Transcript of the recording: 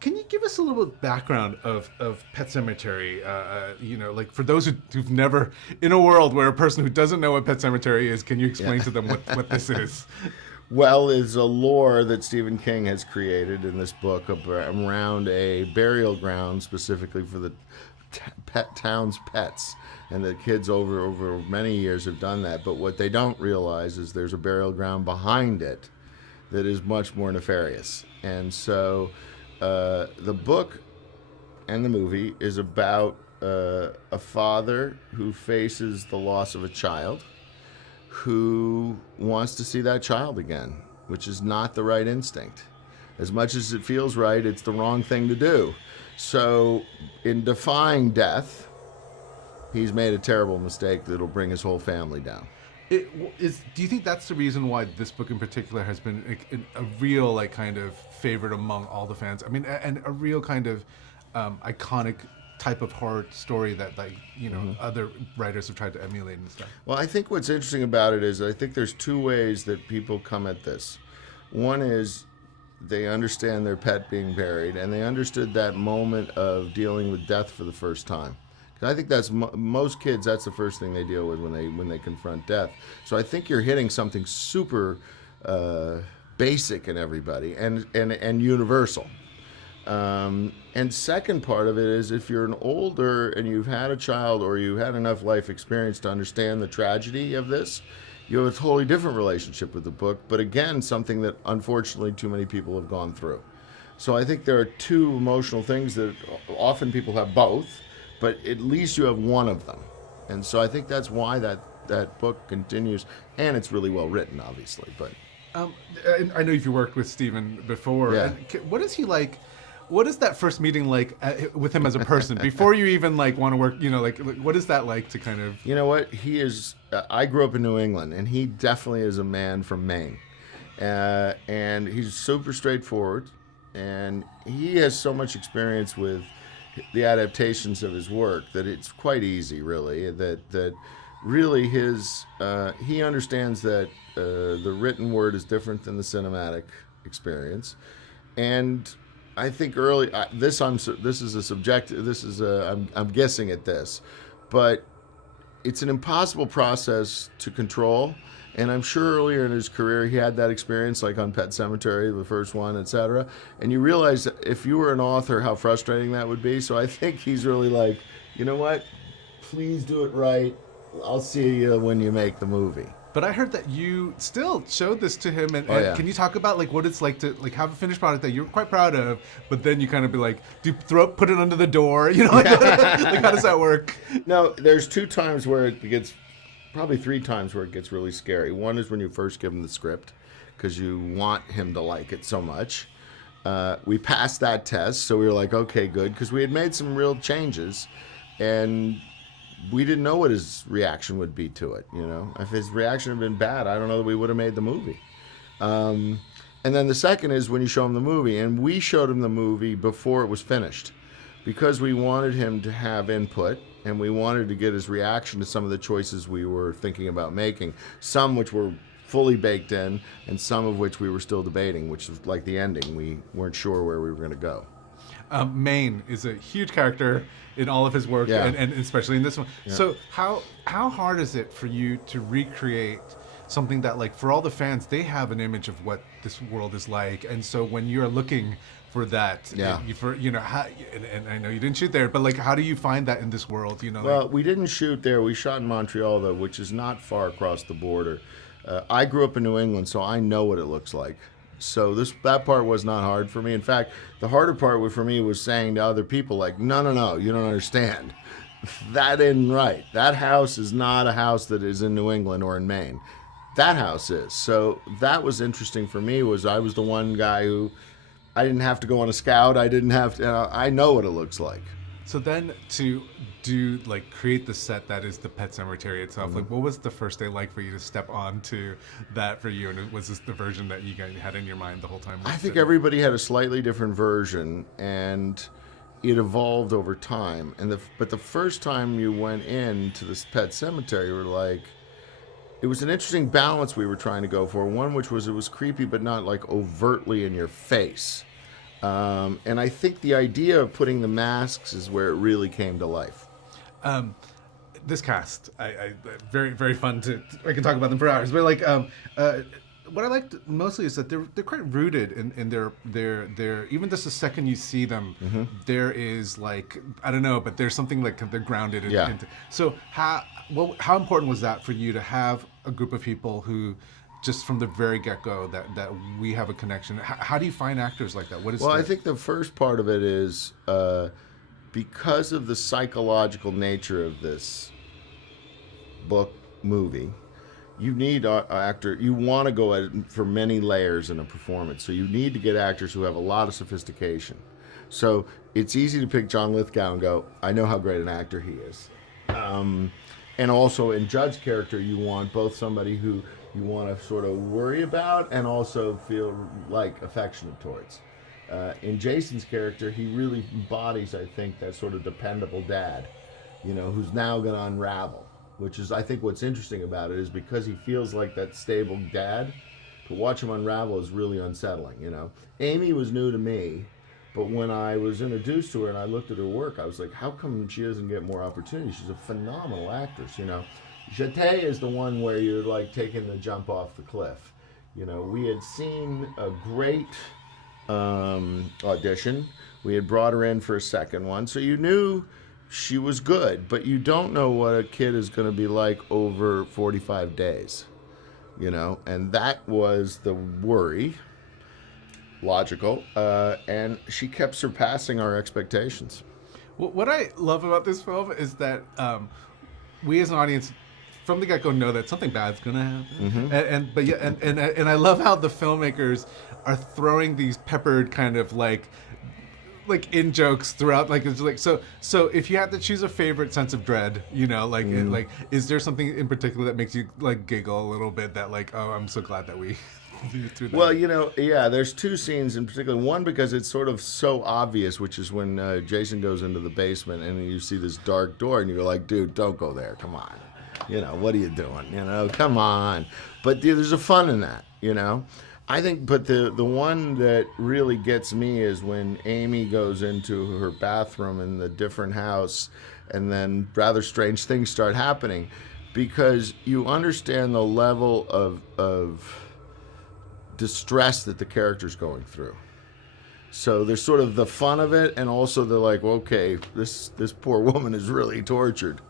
Can you give us a little bit background of Pet Cemetery? Like for those who've never, in a world where a person who doesn't know what Pet Cemetery is, can you explain to them what this is? Well, is a lore that Stephen King has created in this book around a burial ground specifically for the town's pets. And the kids over many years have done that. But what they don't realize is there's a burial ground behind it that is much more nefarious. And so the book and the movie is about a father who faces the loss of a child who wants to see that child again, which is not the right instinct. As much as it feels right, it's the wrong thing to do. So in defying death, he's made a terrible mistake that'll bring his whole family down. Do you think that's the reason why this book in particular has been a real like kind of favorite among all the fans? I mean, and a real kind of iconic type of horror story that other writers have tried to emulate and stuff. Well, I think what's interesting about it is I think there's two ways that people come at this. One is they understand their pet being buried, and they understood that moment of dealing with death for the first time. I think that's most kids. That's the first thing they deal with when they confront death. So I think you're hitting something super basic in everybody and universal. And second part of it is if you're an older and you've had a child or you've had enough life experience to understand the tragedy of this, you have a totally different relationship with the book. But again, something that unfortunately too many people have gone through. So I think there are two emotional things that often people have both. But at least you have one of them. And so I think that's why that book continues. And it's really well written, obviously. But I know you've worked with Stephen before. Yeah. What is he like? What is that first meeting like with him as a person? Before you even like want to work, what is that like to kind of... You know what? He is... I grew up in New England, and he definitely is a man from Maine. And he's super straightforward. And he has so much experience with the adaptations of his work that it's quite easy, really. That really he understands that the written word is different than the cinematic experience, and I think I'm guessing at this, but it's an impossible process to control. And I'm sure earlier in his career he had that experience, like on Pet Sematary, the first one, etc. And you realize that if you were an author, how frustrating that would be. So I think he's really like, you know what? Please do it right. I'll see you when you make the movie. But I heard that you still showed this to him, and can you talk about like what it's like to like have a finished product that you're quite proud of, but then you kind of be like, do you put it under the door? Like how does that work? No, there's two times where it gets. Probably three times where it gets really scary. One is when you first give him the script because you want him to like it so much. We passed that test, so we were like, okay, good, because we had made some real changes, and we didn't know what his reaction would be to it. If his reaction had been bad, I don't know that we would have made the movie. And then the second is when you show him the movie, and we showed him the movie before it was finished because we wanted him to have input. And we wanted to get his reaction to some of the choices we were thinking about making, some which were fully baked in, and some of which we were still debating, which was like the ending. We weren't sure where we were going to go. Maine is a huge character in all of his work, Yeah. and especially in this one. Yeah. So how hard is it for you to recreate something that, like, for all the fans, they have an image of what this world is like, and so when you're looking for that, Yeah. and I know you didn't shoot there, but like, how do you find that in this world? Well, we didn't shoot there. We shot in Montreal, though, which is not far across the border. I grew up in New England, so I know what it looks like. So that part was not hard for me. In fact, the harder part for me was saying to other people, like, no, you don't understand. That isn't right. That house is not a house that is in New England or in Maine. That house is. So that was interesting for me. I was the one guy who I didn't have to go on a scout. I didn't have to. I know what it looks like. So then to do create the set that is the Pet Cemetery itself, like what was the first day like for you to step onto that for you? And was this the version that you guys had in your mind the whole time? I think everybody had a slightly different version, and it evolved over time. But the first time you went into this Pet Cemetery, you were like, it was an interesting balance we were trying to go for. One which was it was creepy, but not like overtly in your face. And I think the idea of putting the masks is where it really came to life. This cast, I very very fun to. I can talk about them for hours, but like what I liked mostly is that they're quite rooted in their even just the second you see them, there is like I don't know, but there's something like they're grounded in. Yeah. So how important was that for you to have a group of people who just from the very get-go that we have a connection? How do you find actors like that? What is I think the first part of it is because of the psychological nature of this book movie, you need an actor. You want to go at it for many layers in a performance, so you need to get actors who have a lot of sophistication. So it's easy to pick John Lithgow and go, I know how great an actor he is. And also in Judd's character, you want both somebody who you want to sort of worry about and also feel like affectionate towards. In Jason's character, he really embodies, I think, that sort of dependable dad, who's now going to unravel, which is, I think, what's interesting about it is because he feels like that stable dad, to watch him unravel is really unsettling, Amy was new to me, but when I was introduced to her and I looked at her work, I was like, how come she doesn't get more opportunities? She's a phenomenal actress, Jete is the one where you're like taking the jump off the cliff. We had seen a great audition. We had brought her in for a second one, so you knew she was good, but you don't know what a kid is going to be like over 45 days, and that was the worry. Logical, and she kept surpassing our expectations. What I love about this film is that we as an audience from the get-go know that something bad's gonna happen, and I love how the filmmakers are throwing these peppered kind of like in jokes throughout, like it's like so if you had to choose a favorite sense of dread, like is there something in particular that makes you like giggle a little bit, that like, oh, I'm so glad that we through that? Well, there's two scenes in particular. One because it's sort of so obvious, which is when Jason goes into the basement and you see this dark door and you're like, dude, don't go there, come on. What are you doing? Come on. But there's a fun in that, I think, but the one that really gets me is when Amy goes into her bathroom in the different house and then rather strange things start happening, because you understand the level of distress that the character's going through. So there's sort of the fun of it, and also the like, okay, this poor woman is really tortured.